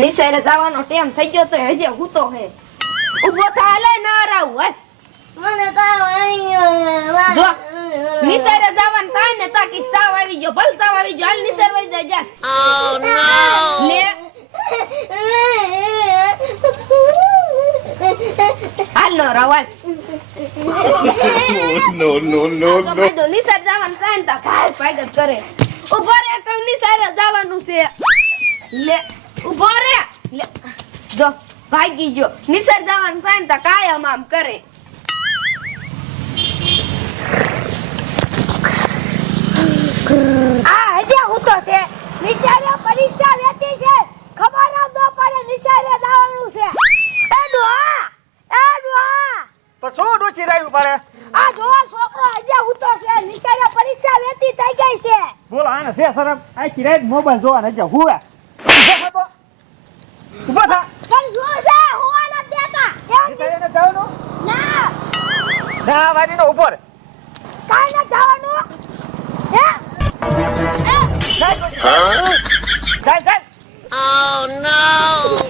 નિસારે જવાનો ટાઈમ થઈ ગયો તો હજે હૂતો હે. ઊભો થા લે ન રાવું હે. મને તાવ આવી જો નિસારે જવાનું થાય ને તા કિસ તાવ આવી ગયો. ભલ તાવ આવી ગયો. હાલ નિસાર વઈ જાય જા. લે. હાલ નો રવાય નો નો નો. ભાઈ નિસાર જવાનું થાય ને તા ભાઈ ભાઈ કરે. ઊભો રે તો નિસારે જવાનું છે. લે. ઊભો રે. જો ભાગી ગયો. નિસર જવાનું થાય ને તો કાયમ આમ કરે. આ હજે ઉતો છે. નિશાળે પરીક્ષા લેતી છે. ખબર જ દો પડે નિશાળે જવાનું છે. એ ડોહા એ ડોહા. પણ શું ડોચી રહ્યું પડે? આ જોવા છોકરો હજે ઉતો છે. નિશાળે પરીક્ષા લેતી થઈ ગઈ છે. બોલો આને છે શરમ આ કિરાય મોબાઈલ જોવાને છે. હુવે ઊભો થા પણ શું છે હોવા ન દેતા કેમ નિશાળે નથી જવાનું ના ના વારીનો ઊભો રે કાઈ. ના જવાનું હે એ ચાલ ચાલ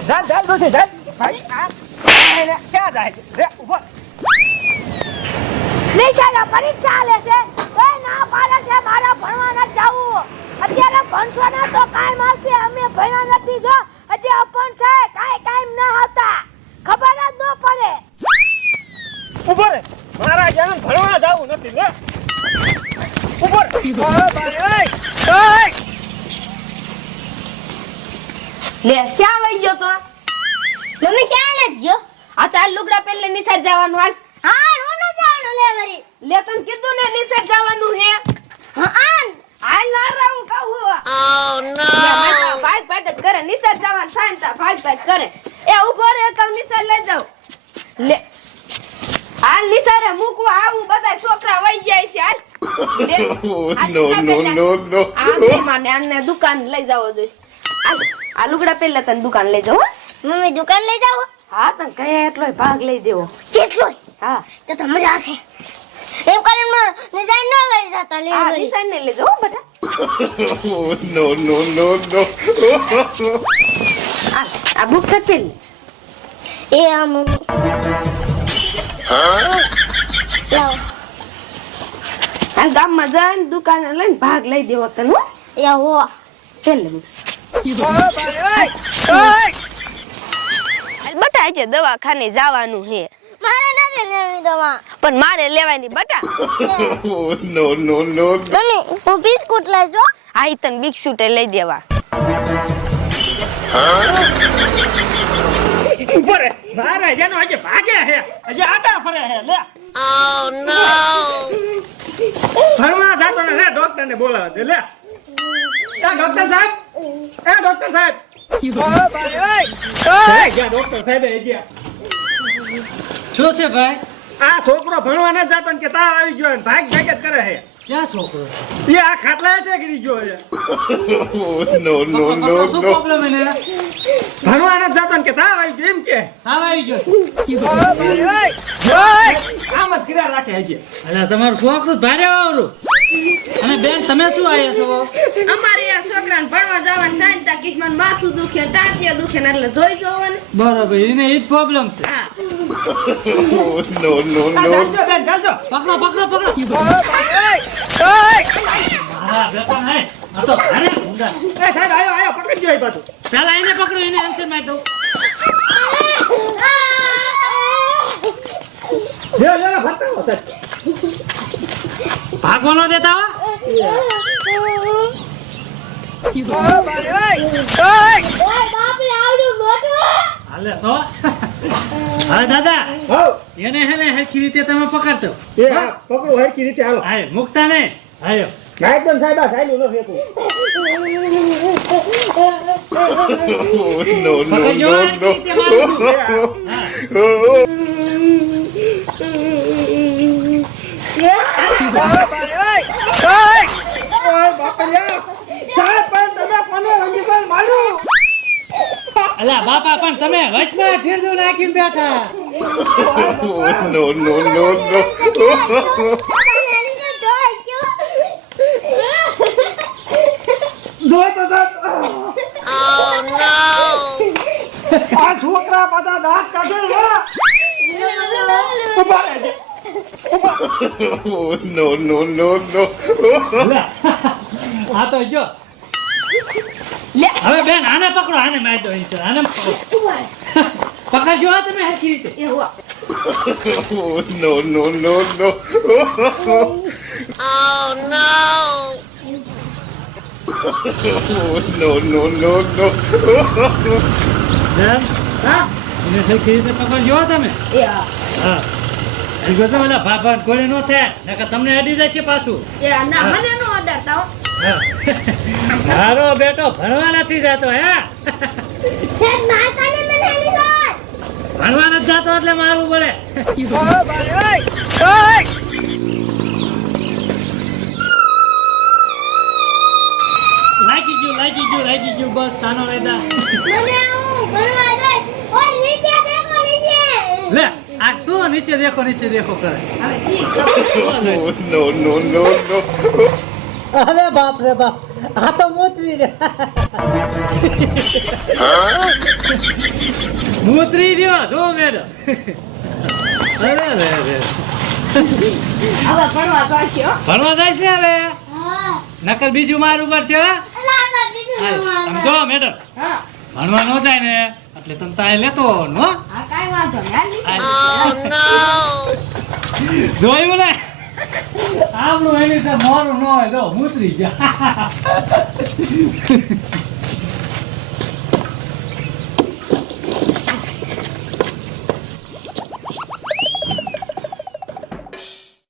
ચાલ ચાલ ડોચી ચાલ ભાઈ આ ક્યાં જાય? છે? પરીક્ષા લે તો ના પાડે છે મારે ભણવાના ન જવું. અત્યારે ભણશો ને તો કાઈ આવશે અમે ભણ્યા નથી જો. હજી અપણ છે કાઈ કાઈ ન હતા. ખબર જ ન પડે. ઊભો રે મારા જ્ઞાન ભણવા જાવું નથી લે ઊભો રે ઓ ભાઈ ઓય ઓય. લે શ્યાં વઈ ગયો તો? મમ્મી શાળે જ ગયો? આ તાર લુગડા પહેલે નિસર જવાનું હાલ. હા હું ન જાણું લે વરી. લે તને કીધું ને નિસર જવાનું હે? હા હાલ ના રહું કહું ઓ નો ભાગ ભાગ જ કરે. નિસર જવાનું થાય ને ભાગ ભાગ કરે. એ ઊભો રે કહું નિસર લઈ જાવ લે હાલ નિસારે મૂકવા આવું બધા છોકરા વઈ જાય છે હાલ. આ મહેમાનને આને દુકાન લઈ જાવો જોઈશે. આ લુગડા પહેલા તને દુકાન લઈ જાવ મમ્મી દુકાન લઈ જાવ હા તને કયા એટલો ભાગ લઈ દેવો. કેટલો હા. તો તો મજા આવશે. એમ કરીને ન લઈ જતા લે વરી ને લઈ જાવ બધા. આ બુક સચેલ એ આ મમ્મી. આ ગામમાં જઈને દુકાને લઈને ભાગ લઈ દેવો તને હો. પેલે ઓ ભાઈ ઓય ઓય બટા આજે દવાખાને જવાનું હે મારે નથી લેવી દવા. પણ મારે લેવાની બટા. મમ્મી હું બિસ્કુટ લેજો. જો આ ઈ તને બિગ લઈ દેવા. ઉપર મારા જેનો હજી ભાગે હે આજે આટા ફરે હે લે. ભણવા જાતો ને લે ડોક્ટર ને બોલાવે દે લે. એ ડોક્ટર સાહેબ એ ડોક્ટર સાહેબ. ઓ ભાઈ ઓય ઓય ડોક્ટર સાહેબ એ ગયા શું છે ભાઈ? આ છોકરો ભણવા ન જાતો ને કે તાવ આવી ગયો ને ભાગ ભાગ જ કરે હે ક્યાં છોકરો? એ આ ખાટલા છે ગીરી ગયો છે. નો નો નો શું પ્રોબ્લેમ એને? ભણવા ન જાતો ને કે તાવ આવી ગયો એમ કે? તાવ આવી ગયો આમ જ કર્યા રાખે હજી. અલા તમારું છોકરું ભારે આવરું અને બેન તમે શું આવ્યા છો? અમારે આ છોકરાને ભણવા જવાનું થાય ને તા કિસ્મત માથું દુખે ટાટિયા દુખે ને એટલે જોઈ જોવાનું. બરોબર એને એ જ પ્રોબ્લેમ છે. નો નો નો. બેન ચાલજો. પકડો પકડો પકડો. મારા બેટા હે. આ તો અરે ઊંડા. એ સાહેબ આયો આયો પકડજો એ બાજુ પેલા એને પકડો એને આન્સર મારી દઉં. લ્યો લ્યો ફટાવો સર ભાગો નો દેતા હો? હાલે તો. હવે દાદા હો એને હે ને હરખી રીતે તમે પકડતો એ પકડો હરકી રીતે હાલો. હાય મુકતા ને હાયો ના એકદમ સાહેબ આ સાયલું નથી હતું no, no, no, no. અલા બાપા પણ તમે વચમાં ફેરજો નાખીને બેઠા. નો નો નો no. જો તો સાહેબ no. આ છોકરા બધા દાંત કાઢે છે. ઊભા રહેજે. નો નો નો નો આ તો જો લે હવે બેન આને પકડો આને મારી દો અહીં છે આને પકડો પકડજો તમે હરખી રીતે એ નો નો નો no, no, no. Oh, no. Oh, no, no, no, no. બેન હા. એને સરખી રીતે પકડજો તમે? એ હા. હા. એ જો તો ઓલા ભાભા ગોળે નો થાય નકર તમને અડી જશે પાછું. એ ના મને નો અડાડતા હો. મારો બેટો ભણવા નથી જતો હે? ભણવા નથી જતો એટલે મારવું પડે. લાગી ગયું લાગી ગયું લાગી ગયું બસ તાનો રેદા મને આવું ભણવા દે ઓય નીચે દેખો નીચે લે આ નીચે દેખો નીચે દેખો કરે. અરે બાપ રે બાપ આ તો મોતરી રે. મોતરી રહ્યો જો મેડમ. અરે રે રે હવે ભણવા કરશે ભણવા જાય છે હવે? નકર બીજું મારું પડશે સમજો મેડમ. હા. ભણવા નો જાય ને એટલે તમ તારે લેતો નો હા. કાઈ વાંધો લીધું. જોયું ને? આપણું એની મોરું ન હોય તો મૂતરી ગયા.